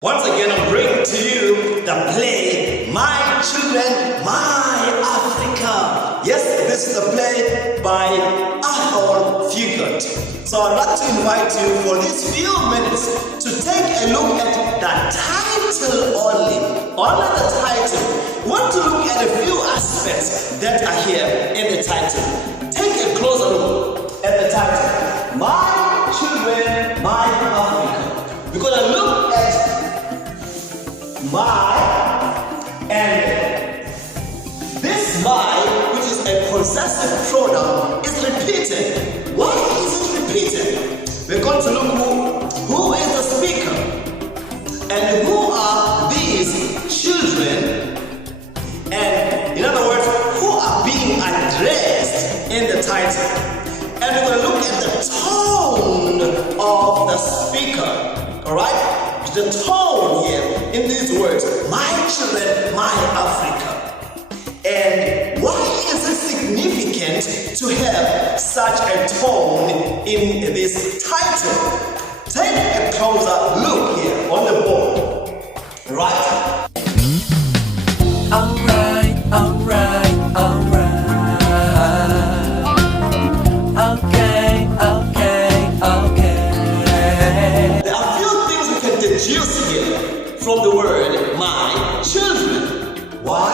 Once again, I'm bringing to you the play, My Children, My Africa. Yes, this is a play by Arthur Fugard. So I'd like to invite you for these few minutes to take a look at the title only the title. We want to look at a few aspects that are here in the title. Take a closer look at the title, My Children, My Africa. We're going to look at my, and this my, which is a possessive pronoun, is repeated. Why is it repeated? We're going to look who is the speaker and who are these children, and in other words, who are being addressed in the title. And we're going to look at the tone of the speaker. Alright? The tone here in these words, my children, my Africa. And why is it significant to have such a tone in this title? Take a closer look here on the board. Right? Alright. Deduce here from the word my children. Why?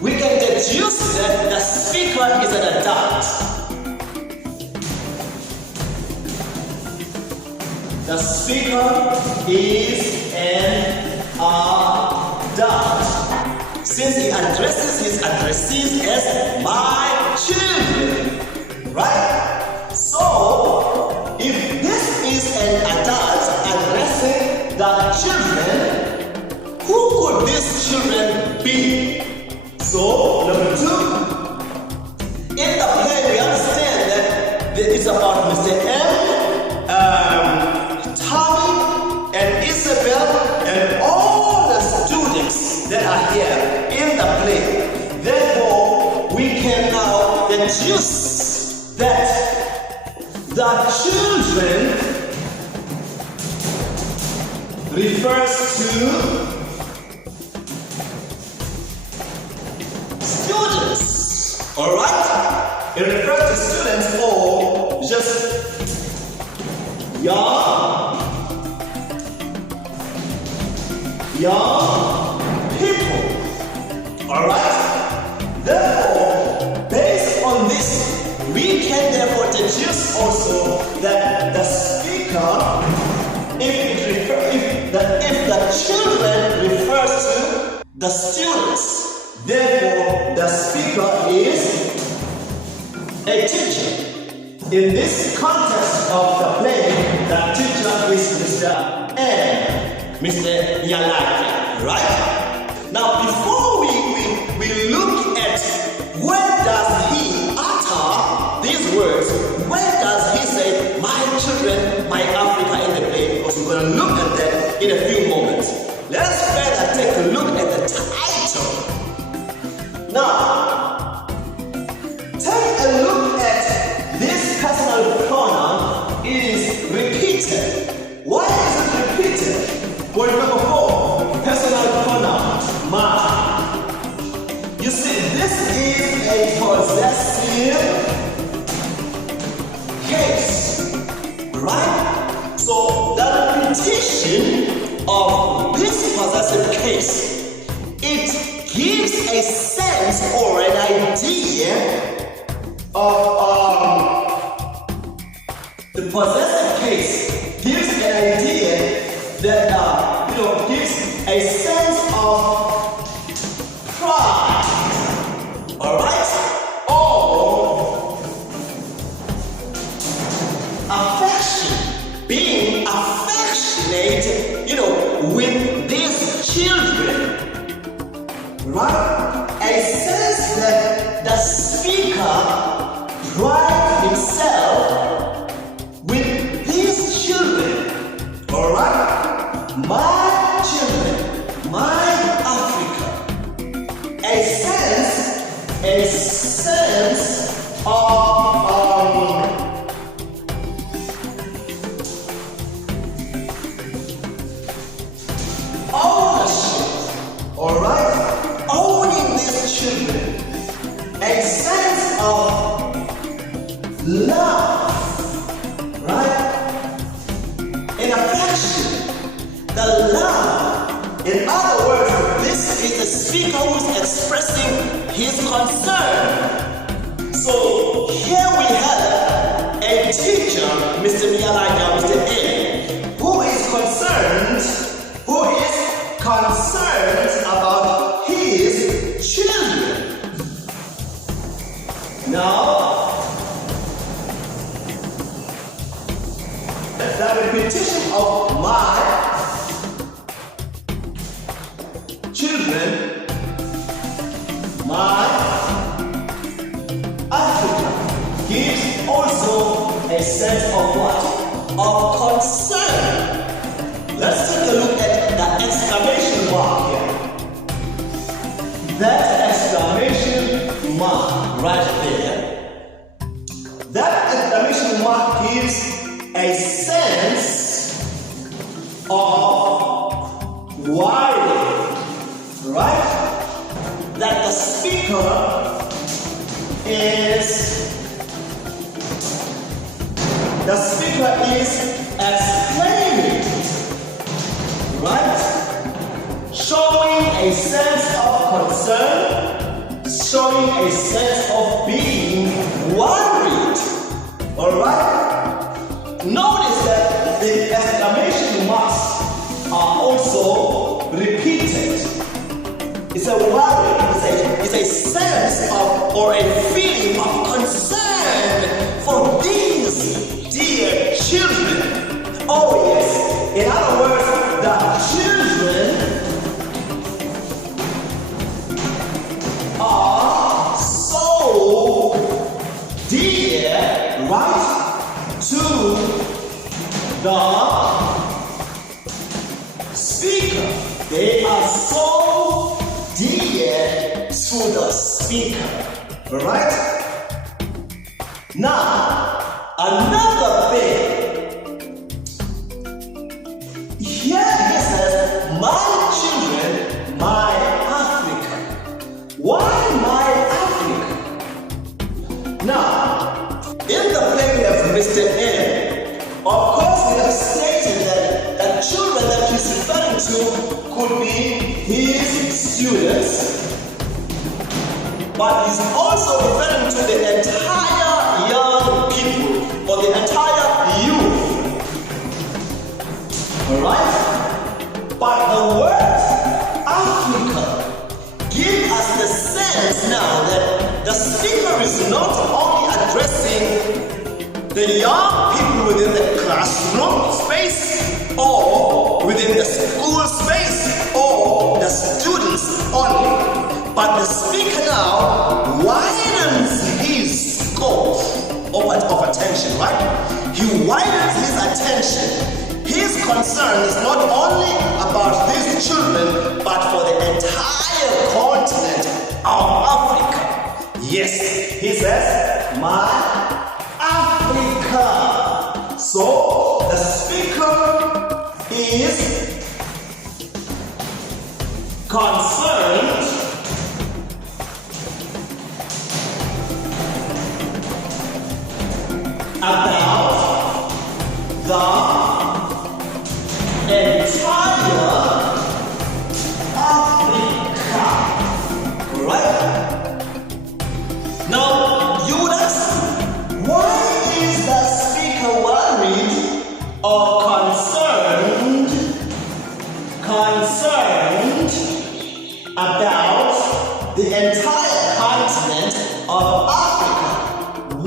We can deduce that the speaker is an adult. The speaker is an adult, since he addresses his addressees as my children. Right? So, if this is an adult addressing the children, who could these children be? So, number two, in the play we understand that it's about Mr. M, Tommy, and Isabel, and all the students that are here in the play. Therefore, we can now deduce that the children refers to students. Alright? It refers to students or just young people. Alright? Therefore, based on this, we can therefore deduce also that the speaker, if the children refers to the students, therefore the speaker is a teacher. In this context of the play, the teacher is Mr. M, Mr. Yalaki, right? Now, before we look at where does he utter these words, where does he say, my children, my Africa in the play? Because we're going to look at that in a few moments. Let us further take a look at the title. Now, take a look at this personal pronoun. It is repeated. Why is it repeated? Point number 4, personal pronoun, my. You see, this is a possessive case, right? So the repetition of this possessive case, it gives a sense or an idea of the possessive case gives an idea that gives a sense of pride, all right, or affection, being affectionate, with these children, right? A sense that the speaker prides himself with these children, all right? My children, my Africa. A sense of a sense of love, right? In affection, the love. In other words, this is the speaker who's expressing his concern. So here we have a teacher, Mr. Miyalaga, Mr. A, who is concerned about his children. Now, the repetition of my children, my Africa, gives also a sense of what? Of concern. Let's take a look at the exclamation mark here. That exclamation mark right there. That exclamation mark gives a sense of worry, right? That the speaker is explaining, right? Showing a sense of concern, showing a sense of being worried. Alright? Notice that the exclamation marks are also repeated. It's a worry, it's a sense of or a feeling of concern for these dear children. Oh yes, in other words, the children are so dear, right, to the speaker. They are so dear to the speaker, right? Now, another thing. Here he says, my children, my Africa. Why my Africa? Now, in the play we have Mr. M. Of course, we have stated that the children that he's referring to could be his students, but he's also referring to the entire young people or the entire youth. Alright? But the word Africa gives us the sense now that the speaker is not only addressing the young people within the classroom space or within the school space or the students only, but the speaker now widens his scope of attention, right? He widens his attention. His concern is not only about these children, but for the entire continent of Africa. Yes, he says, my Africa. So, the speaker is concerned about the entire Africa, right? Now, you would ask, why is the speaker worried or concerned about the entire continent of Africa?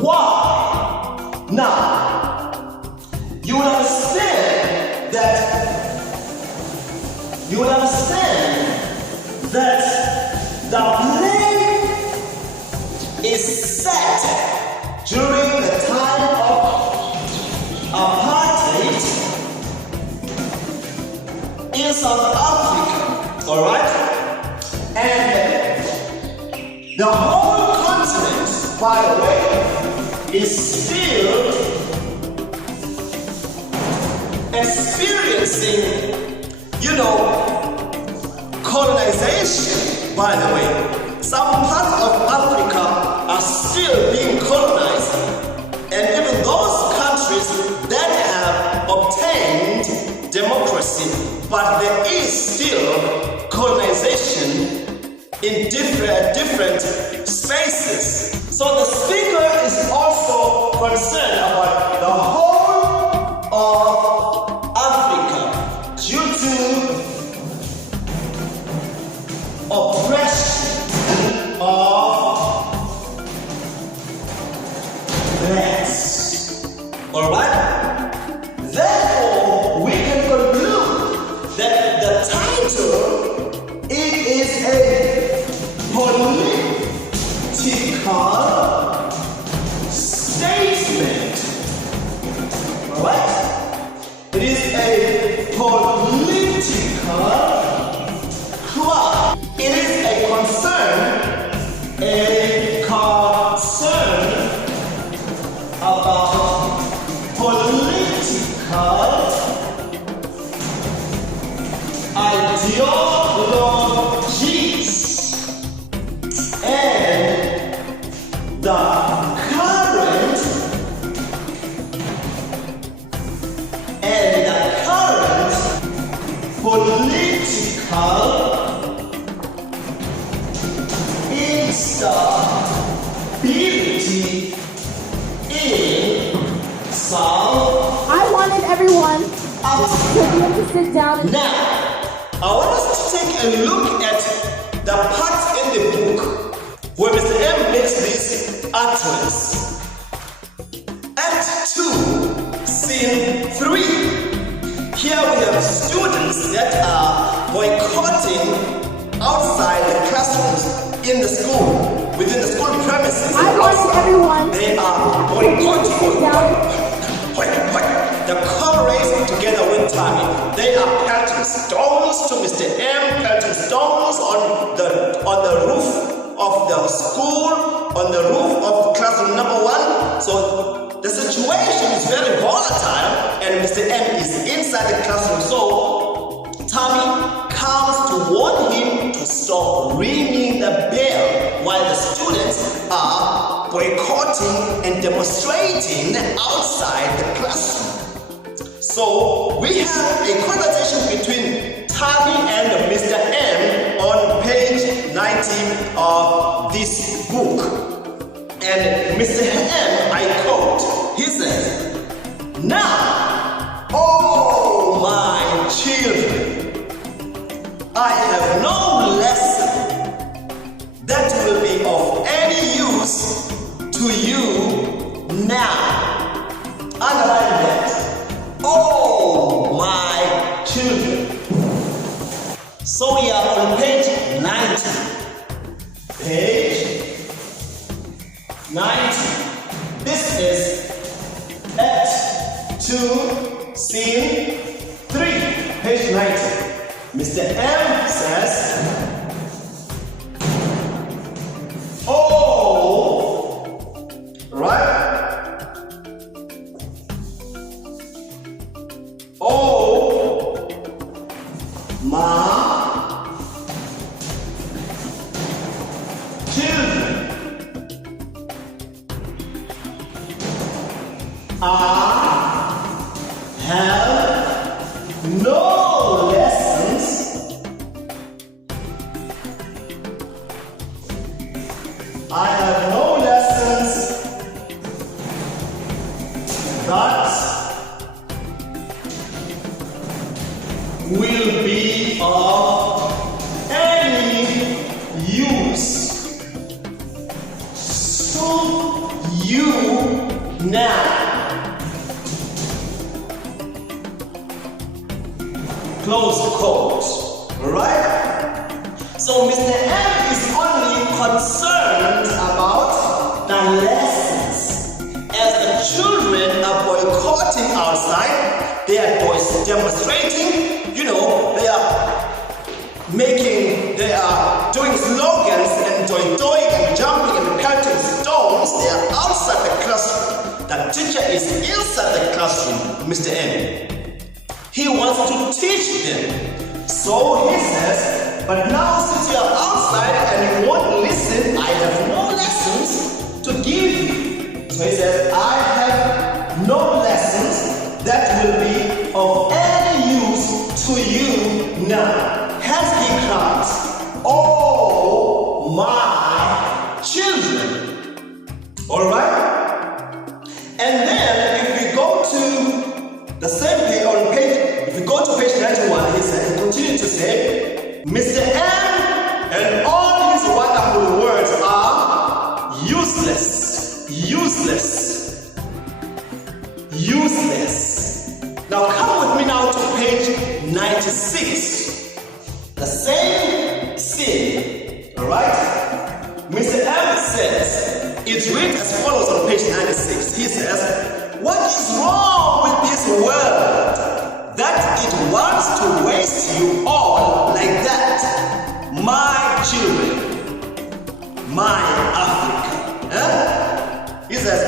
Why? Now, you will understand that the play is set during the time of apartheid in South Africa, alright? And the whole continent, by the way, is still experiencing, colonization, by the way. Some parts of Africa democracy, but there is still colonization in different spaces. So the speaker is also concerned about the whole of Africa due to oppression of blacks. Alright? Therefore, we can conclude that the title, it is a political statement. Alright? It is a political cry. It is a concern about political ideologies and the current political instability in South. I wanted everyone to be able to sit down. Now, I want us to take a look at the part in the book where Mr. M makes this utterance. Act 2, Scene 3. Here we have students that are boycotting outside the classrooms in the school, within the school premises. I wanted everyone They are boycotting. The comrades together with Tommy, they are pelting stones to Mr. M, pelting stones on the roof of the school, on the roof of classroom number 1. So the situation is very volatile, and Mr. M is inside the classroom. So Tommy comes to warn him to stop ringing the bell while the students are boycotting and demonstrating outside the classroom. So we have a conversation between Tommy and Mr. M on page 19 of this book. And Mr. M, I quote, he says, "Now, oh my children, I have no lesson that will be of any use to you now." Underline that. Oh my children. So we are on page 90. Page 90. This is Act 2, Scene 3. Page 90. Mr. M says, "Oh," right? "Oh, my children, I have no lessons. I have no lessons that will be of any use to you now." Close quote. Alright? So Mr. M is only concerned about the lessons. As the children are boycotting outside, they are demonstrating, they are doing slogans and doing and jumping and pelting stones. They are outside the classroom. The teacher is inside the classroom, Mr. M. He wants to teach them. So he says, "But now since you are outside and you won't listen, I have no lessons to give you." So he says, "I have no lessons that will be of any use to you now. Hence he cries, oh my children. Alright? And then if we go to the same page, on page, if we go to page 91, he says, continue to say, Mr. M and all his wonderful words are useless. Useless. Useless. Now come with me now to page 96. The same scene. Alright? Mr. M says, it reads as follows on page 96. He says, what is wrong with this world that it wants to waste you all like that? My children, my Africa. He says,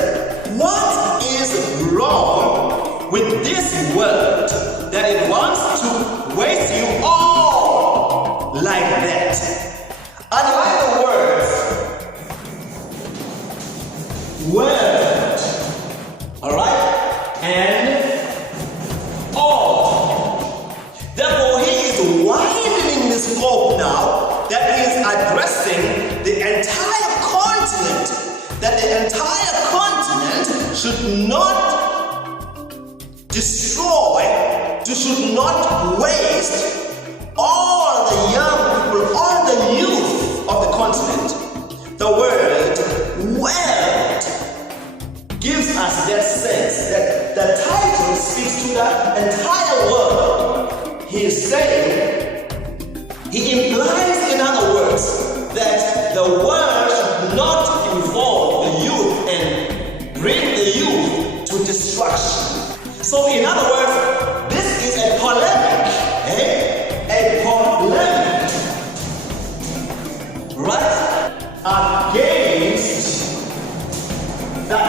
what is wrong with this world that it wants to waste you all like that? Underline the words word, alright, and all. Therefore, he is widening the scope now, that is addressing the entire continent, that the entire continent should not destroy, should not waste all the young people, all the youth of the continent. The word world gives us that sense that the title speaks to the entire world. He is saying, he implies, in other words, that the world should not involve the youth and bring the youth to destruction. So, in other words, this is a polemic, a polemic, right, against the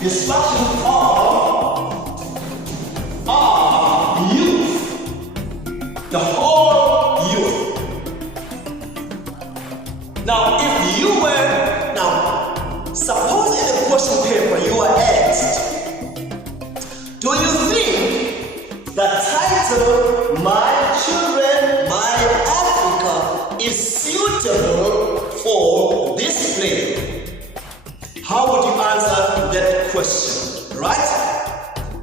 destruction of youth, the whole youth. Now, if you were, suppose in the question paper you were asked, do you think the title, My Children, My Africa, is suitable for this play? How would you answer that question, right?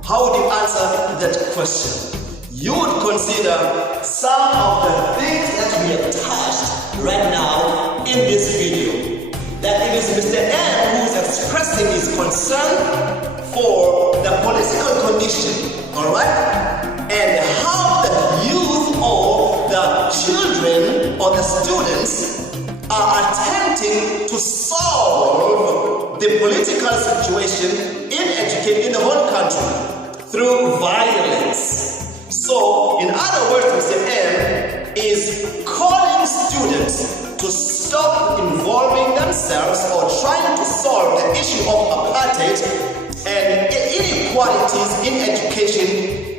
How would you answer that question? You would consider some of the things that we have touched right now in this video. That it is Mr. M who is expressing his concern for the political condition, alright? And how the youth or the children or the students are attempting to solve the political situation in the whole country through violence. So, in other words, Mr. M is calling students to stop involving themselves or trying to solve the issue of apartheid and inequalities in education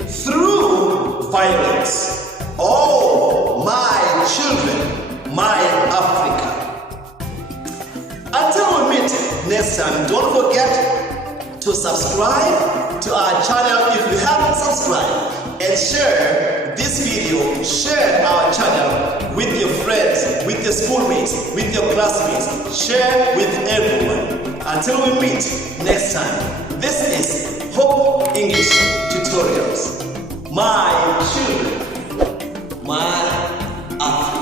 through violence. Oh, my children, my Africa. Until we meet next time, don't forget to subscribe to our channel if you haven't subscribed, and share this video, share our channel with your friends, with your schoolmates, with your classmates. Share with everyone. Until we meet next time, this is Hope English Tutorials. My children, my Africa.